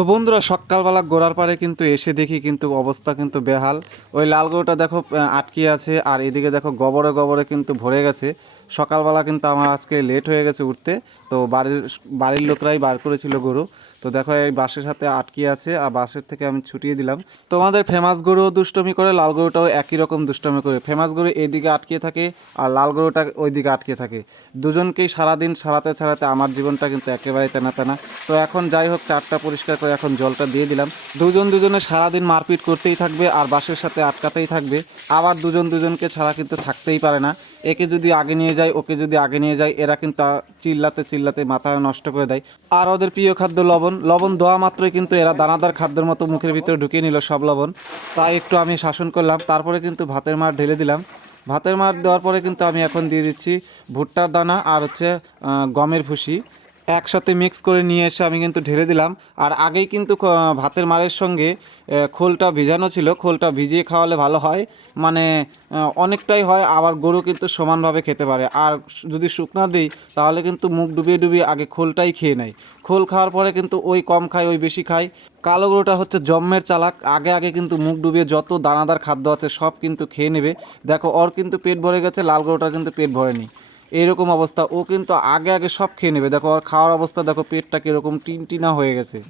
তো বন্ধুরা, সকালবেলা গোড়ার পারে কিন্তু এসে দেখি কিন্তু অবস্থা কিন্তু বেহাল। ওই লাল গরুটা দেখো আটকে আছে, আর এদিকে দেখো গবরে গবরে কিন্তু ভরে গেছে। সকালবেলা কিন্তু আমার আজকে লেট হয়ে গেছে উঠতে, তো বাড়ির বাড়ির লোকরাই বার করেছিল গরু। তো দেখো এই বাসের সাথে আটকে আছে, আর বাসের থেকে আমি ছুটিয়ে দিলাম। তোমাদের ফেমাস গরুও দুষ্টমি করে, লাল গরুটাও একই রকম দুষ্টমি করে। ফেমাস গরু এইদিকে আটকে থাকে, আর লাল গরুটা ওইদিকে আটকে থাকে। দুজনকেই সারাদিন সারাতে ছাড়াতে আমার জীবনটা কিন্তু একেবারে তেনা তেনা। তো এখন যাই হোক, চারটা পরিষ্কার করে এখন জলটা দিয়ে দিলাম। দুজন দুজনে সারাদিন মারপিট করতেই থাকবে, আর বাসের সাথে আটকাতেই থাকবে। আবার দুজন দুজনকে ছাড়া কিন্তু থাকতেই পারে না। একে যদি আগে নিয়ে যায়, ওকে যদি আগে নিয়ে যায়, এরা কিন্তু চিল্লাতে চিল্লাতে মাথা নষ্ট করে দেয়। আর ওদের প্রিয় খাদ্য লবণ। লবণ দেওয়া মাত্রই কিন্তু এরা দানাদার খাদ্যের মতো মুখের ভিতরে ঢুকিয়ে নিল সব লবণ। তাই একটু আমি শাসন করলাম। তারপরে কিন্তু ভাতের মার ঢেলে দিলাম। ভাতের মার দেওয়ার পরে কিন্তু আমি এখন দিয়ে দিচ্ছি ভুট্টার দানা আর হচ্ছে গমের ভুসি। একসাথে মিক্স করে নিয়ে এসে আমি কিন্তু ঢেলে দিলাম। আর আগেই কিন্তু ভাতের মারের সঙ্গে খোলটা ভিজানো ছিল। খোলটা ভিজিয়ে খাওয়ালে ভালো হয়। মানে অনেকটাই হয়, আবার গরু কিন্তু সমানভাবে খেতে পারে। আর যদি শুকনা দিই, তাহলে কিন্তু মুখ ডুবিয়ে ডুবিয়ে আগে খোলটাই খেয়ে নেয়। খোল খাওয়ার পরে কিন্তু ওই কম খায়, ওই বেশি খায়। কালো গরুটা হচ্ছে জম্মের চালাক। আগে আগে কিন্তু মুখ ডুবিয়ে যত দানাদার খাদ্য আছে সব কিন্তু খেয়ে নেবে। দেখো, ওর কিন্তু পেট ভরে গেছে, লাল গরুটার কিন্তু পেট ভরেনি। এইরকম অবস্থা। ও কিন্তু আগে আগে সব খেয়ে নেবে। দেখো আর খাওয়ার অবস্থা, দেখো, পেটটা কীরকম টিনটিনা হয়ে গেছে।